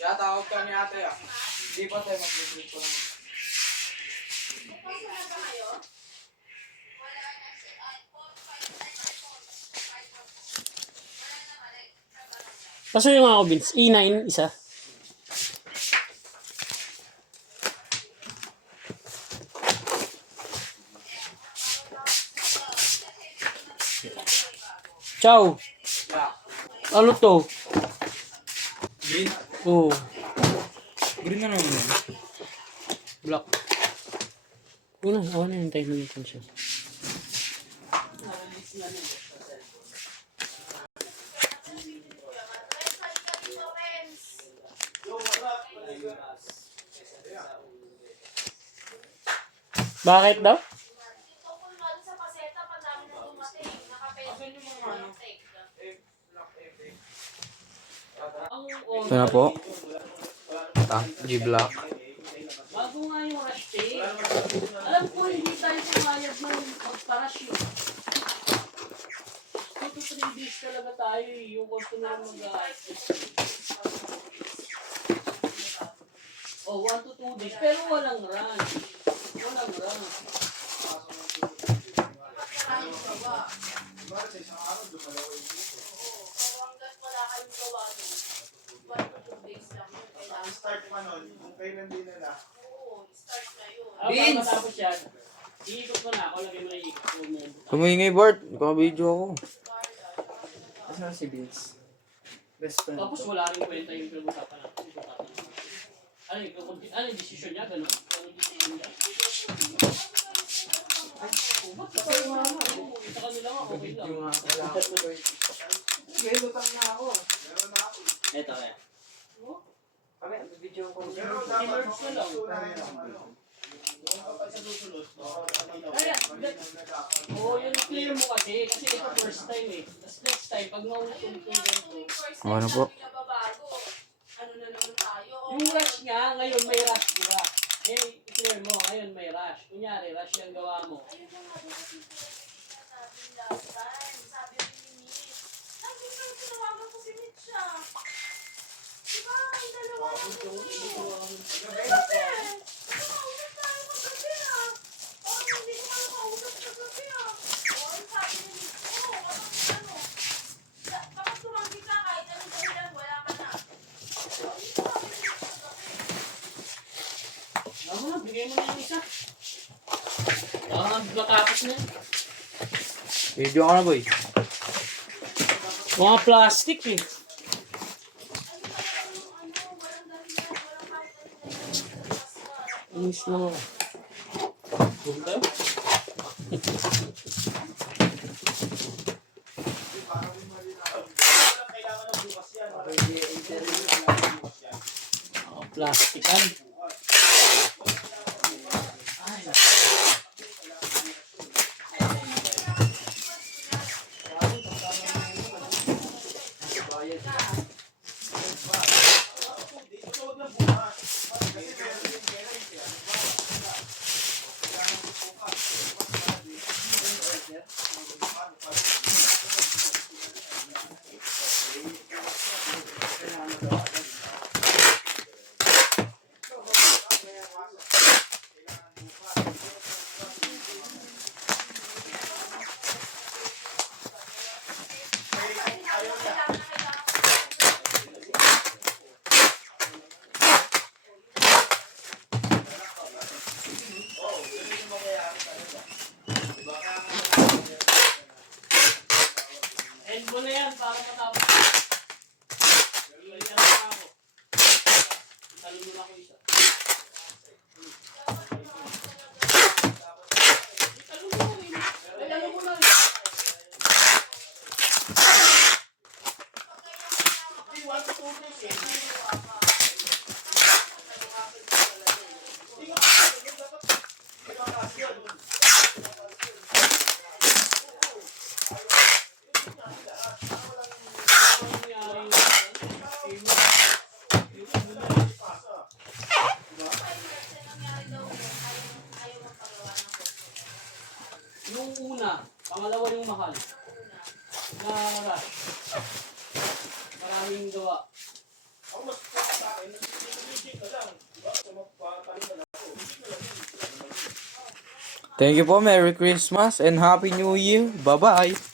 Kaya tawag ka ni ate ah. Hindi pa tayo mag-break ko naman. Kaso yung ako, Vince, E9, isa. Ciao. Ano to? Green? Oo. Green na naman yun. Black. Una, ako na yung time natin siya. Bakit daw? Ito na po. G-Block. Bago nga yung rush pay. Alam ko, hindi tayo pumayag ng mag-parachute. 2 to 3 days talaga tayo yung customer Oh, 1 to 2 days. Pero walang run. Walang run. Start pa nun, kung kailan din nila. Vince! Matapos yan, iikot ko na ako. Lagay mo na iikot ko. Kumingay Bart. Naka-video ako. Asan si Vince? Best friend. Tapos wala rin kwenta yung pinag-usapan natin. Ano yung decision niya? Ganun? Ano yung decision niya? Ba't sa kayo nga nga? Sa kanila nga, okay lang. Sige, lutang na ako. Ito kaya. Kami, video ko. Pero Keywords na lang. Kaya, oo, yun clear mo kasi. Kasi ito first time eh. Tapos next time, pag nautong ko ganito. Ano po? Yung rush nga, ngayon may rush, di ba? Ngayon, i-clear mo, ngayon may rush. Kunyari, rush yung gawa mo. Bigay mo na yung isa. Matapos na yun. Video ka na boy. Mga plastic eh. Anis na nga. Bunda? Plastikan. End mo na yan para matapos. Iyan na ako. Talo mo na ako isa. Talo mo na rin. Talo mo na rin. Yung una, pangalawa yung mahal. Na rush. Maraming gawa. Thank you po. Merry Christmas and Happy New Year. Bye-bye.